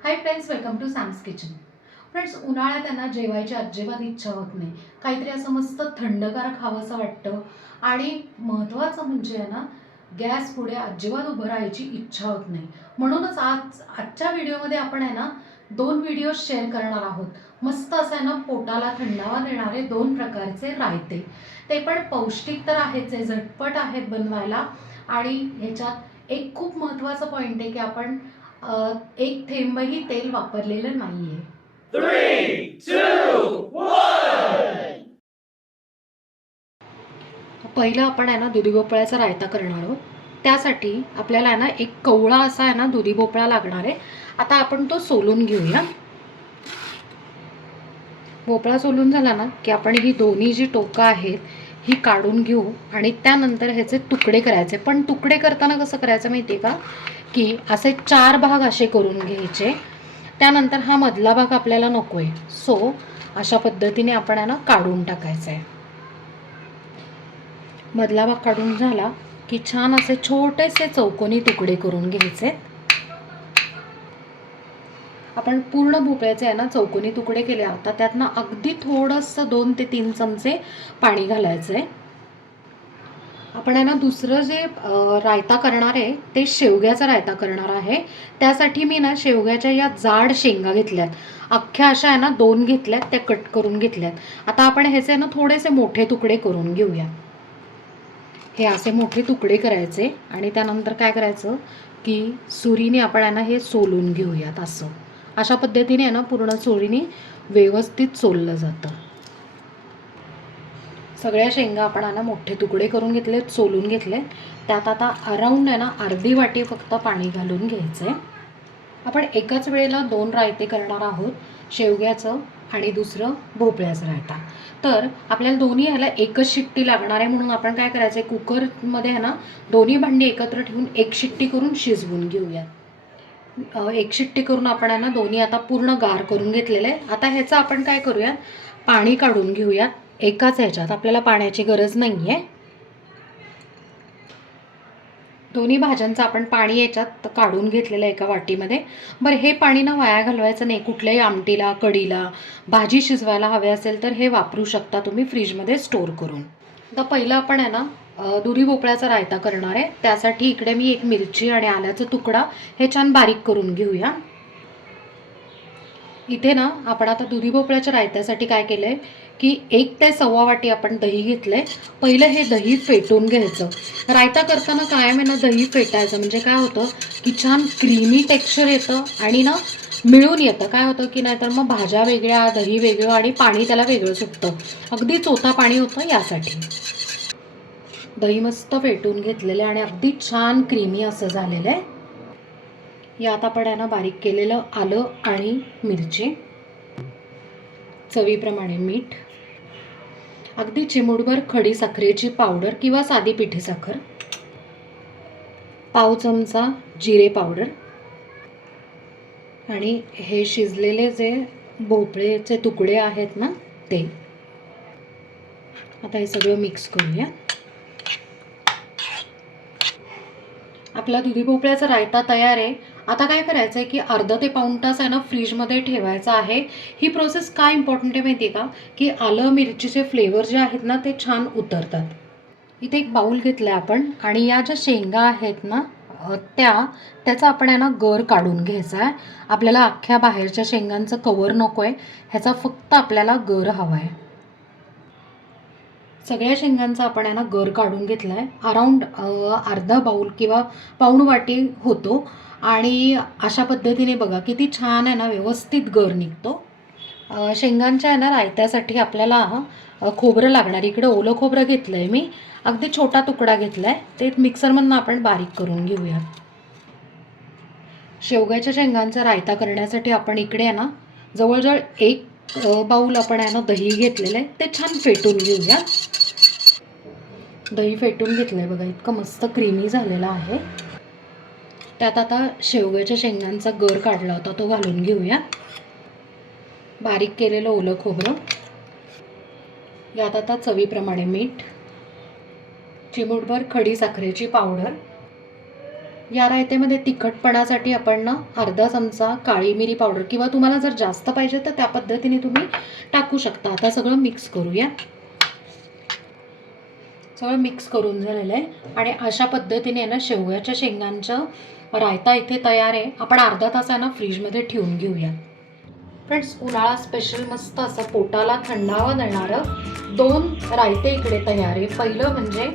High friends, welcome to Sam's kitchen. Friends, उन्हाळ्यात त्यांना जेवायची अजिबात इच्छा होत नाही. काहीतरी असं मस्त थंडगार खावंसं वाटतं आणि महत्त्वाचं म्हणजे आहे ना, गॅस पुढे अजिबात उभं राहायची इच्छा होत नाही. म्हणूनच आजच्या व्हिडिओमध्ये आपण आहे ना 2 व्हिडिओ शेअर करणार आहोत. मस्त असं आहे ना पोटाला थंडावा देणारे 2 प्रकारचे रायते. ते पण पौष्टिक तर आहेच आहे, झटपट आहेत बनवायला आणि ह्याच्यात एक खूप महत्त्वाचं पॉईंट आहे की आपण एक थेंबही तेल वापरलेलं नाहीये. 3, 2, 1. पहिलं आपण आहे ना दुधी भोपळ्याचा रायता करणार आहोत. त्यासाठी आपल्याला आहे ना एक कवळा असा आहे ना दुधी भोपळा लागणार आहे. आता आपण तो सोलून घेऊया. भोपळा सोलून झाला ना की आपण ही दोन्ही जी टोकं आहेत ही काढून घेऊ आणि त्यानंतर ह्याचे तुकडे करायचे. पण तुकडे करताना कसं करायचं माहिती आहे का, की असे 4 भाग असे करून घ्यायचे. त्यानंतर हा मधला भाग आपल्याला नको आहे, सो अशा पद्धतीने आपण आहे ना काढून टाकायचा आहे. मधला भाग काढून झाला की छान असे छोटेसे चौकोनी तुकडे करून घ्यायचे. आपण पूर्ण भोपळ्याचे आहे ना चौकोनी तुकडे केले. आता त्यातनं अगदी थोडंसं 2 ते 3 चमचे पाणी घालायचं आहे. आपण आहे ना दुसरं जे रायता करणार आहे ते शेवग्याचा रायता करणार आहे. त्यासाठी मी ना शेवग्याच्या या जाड शेंगा घेतल्यात. अख्ख्या अशा आहे ना 2 घेतल्यात, त्या कट करून घेतल्यात. आता आपण ह्याचे ना थोडेसे मोठे तुकडे करून घेऊया. हे असे मोठे तुकडे करायचे आणि त्यानंतर काय करायचं की सुरीने आपण आहे ना हे सोलून घेऊयात. अशा पद्धतीने आहे ना पूर्ण सुरीने व्यवस्थित सोललं जातं. सगळ्या शेंगा आपण आहे ना मोठे तुकडे करून घेतले, सोलून घेतले. त्यात आता अराऊंड आहे ना अर्धी वाटी फक्त पाणी घालून घ्यायचं आहे. आपण एकाच वेळेला 2 रायते करणार आहोत, शेवग्याचं आणि दुसरं भोपळ्याचं रायता. तर आपल्याला दोन्ही ह्याला एकच शिट्टी लागणार आहे. म्हणून आपण काय करायचं आहे, कुकरमध्ये आहे ना दोन्ही भांडी एकत्र ठेवून एक शिट्टी करून शिजवून घेऊया. एक शिट्टी करून आपण आहे ना दोन्ही आता पूर्ण गार करून घेतलेलं आहे. आता ह्याचं आपण काय करूया, पाणी काढून घेऊया. एकाच ह्याच्यात आपल्याला पाण्याची गरज नाही आहे. दोन्ही भाज्यांचं आपण पाणी याच्यात काढून घेतलेलं आहे एका वाटीमध्ये. बरं, हे पाणी ना वाया घालवायचं नाही. कुठल्याही आमटीला, कढीला, भाजी शिजवायला हवे असेल तर हे वापरू शकता तुम्ही फ्रीजमध्ये स्टोअर करून. आता पहिलं आपण आहे ना दुधी भोपळ्याचा रायता करणार आहे. त्यासाठी इकडे मी एक मिरची आणि आल्याचा तुकडा हे छान बारीक करून घेऊया. इथे ना आपण आता दुधी भोपळ्याच्या रायत्यासाठी काय केलं आहे की 1 ते 1.25 वाटी आपण दही घेतलं आहे. पहिलं हे दही फेटून घ्यायचं. रायता करताना कायम आहे ना दही फेटायचं, म्हणजे काय होतं की छान क्रीमी टेक्स्चर येतं आणि ना मिळून येतं. काय होतं की नाहीतर मग भाज्या वेगळ्या, दही वेगळं आणि पाणी त्याला वेगळं सुटतं. अगदी चोथा पाणी होतं. यासाठी दही मस्त फेटून घेतलेलं आहे आणि अगदी छान क्रीमी असं झालेलं आहे. यात आपण आहे ना बारीक केलेलं आलं आणि मिरची, चवीप्रमाणे मीठ, अगदी चिमूटभर खडी साखरेची पावडर किंवा साधी पिठी साखर, पाव चमचा जिरे पावडर आणि हे शिजलेले जे भोपळेचे तुकडे आहेत ना ते. आता हे सगळं मिक्स करूया. आपला दुधी भोपळ्याचा रायता तयार आहे. आता काय करायचं आहे की अर्धा ते पाऊण तास आहे ना फ्रीजमध्ये ठेवायचं आहे. ही प्रोसेस काय इम्पॉर्टंट आहे माहिती आहे का, की आलं मिरचीचे फ्लेवर जे आहेत ना ते छान उतरतात. इथे एक बाऊल घेतला आहे आपण आणि या ज्या शेंगा आहेत ना त्याचा आपण आहे ना गर काढून घ्यायचा आहे. आपल्याला अख्ख्या बाहेरच्या शेंगांचं कवर नको आहे, ह्याचा फक्त आपल्याला गर हवा आहे. सगळ्या शेंगांचा आपण आहे ना गर काढून घेतला आहे. अराऊंड अर्धा बाऊल किंवा पाऊण वाटी होतो आणि अशा पद्धतीने बघा किती छान आहे ना व्यवस्थित गर निघतो. शेंगांच्या आहे ना रायत्यासाठी आपल्याला खोबरं लागणार. इकडे ओलं खोबरं घेतलं आहे मी, अगदी छोटा तुकडा घेतला आहे. ते मिक्सरमधून आपण बारीक करून घेऊया. शेवग्याच्या शेंगांचा रायता करण्यासाठी आपण इकडे आहे ना जवळजवळ 1 बाऊल आपण आहे ना दही घेतलेलं आहे. ते छान फेटून घेऊया. दही फेटून घेतलं आहे बघा, इतकं मस्त क्रीमी झालेलं आहे. त्यात आता शेवग्याच्या शेंगांचा गर काढला होता तो घालून घेऊया. बारीक केलेलं ओलं खोबरं, यात आता चवीप्रमाणे मीठ, चिमूटभर खडी साखरेची पावडर, या रायत्यामध्ये तिखटपणासाठी आपण ना अर्धा चमचा काळी मिरी पावडर किंवा तुम्हाला जर जास्त पाहिजे तर त्या पद्धतीने तुम्ही टाकू शकता. आता सगळं मिक्स करूया. सगळं मिक्स करून झालेलं आहे आणि अशा पद्धतीने ना शेवग्याच्या शेंगांचं रायता इथे तयार आहे. आपण अर्धा तास आहे ना फ्रीजमध्ये ठेवून घेऊया. फ्रेंड्स, उन्हाळा स्पेशल मस्त असं पोटाला थंडावा देणारं 2 रायते इकडे तयार आहे. पहिलं म्हणजे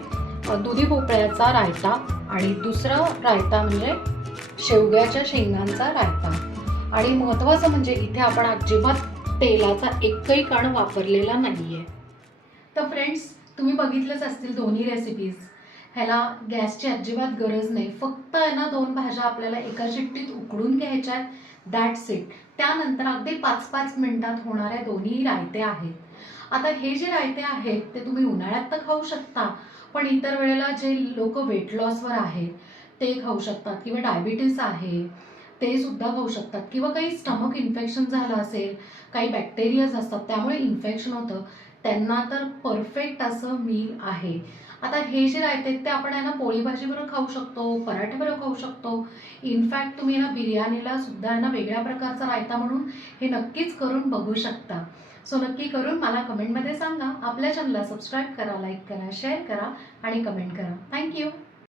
दुधी भोपळ्याचा रायता आणि दुसरं रायता म्हणजे शेवग्याच्या शेंगांचा रायता. आणि महत्त्वाचं म्हणजे इथे आपण अजिबात तेलाचा एकही कण वापरलेला नाही आहे. तर फ्रेंड्स, तुम्ही बघितलंच असतील दोन्ही रेसिपीज. ह्याला गॅसची अजिबात गरज नाही. फक्त आहे ना 2 भाज्या आपल्याला एका शिट्टीत उकडून घ्यायच्या आहेत. That's it. त्यानंतर अगदी 5-5 मिनिटात होणाऱ्या दोन्ही रायते आहेत. आता हे जे रायते आहेत ते तुम्ही उन्हाळ्यात तर खाऊ शकता, पण इतर वेळेला जे लोक वेट लॉसवर आहेत ते खाऊ शकतात किंवा डायबिटीस आहे ते सुद्धा खाऊ शकतात किंवा काही स्टमक इन्फेक्शन झालं असेल, काही बॅक्टेरियाज असतात त्यामुळे इन्फेक्शन होतं, त्यांना तर परफेक्ट असं मील आहे. आता हे जे रायते आहेत ते आपण आहे ना पोळी भाजीबरोबर खाऊ शकतो, पराठ्याबरोबर खाऊ शकतो. इनफॅक्ट तुम्ही ना बिर्याणीला सुद्धा आहे ना वेगळ्या प्रकारचा रायता म्हणून हे नक्कीच करून बघू शकता. सो नक्की करून मला कमेंटमध्ये सांगा. आपल्या चॅनलला सबस्क्राईब करा, लाईक करा, शेअर करा आणि कमेंट करा. थँक्यू.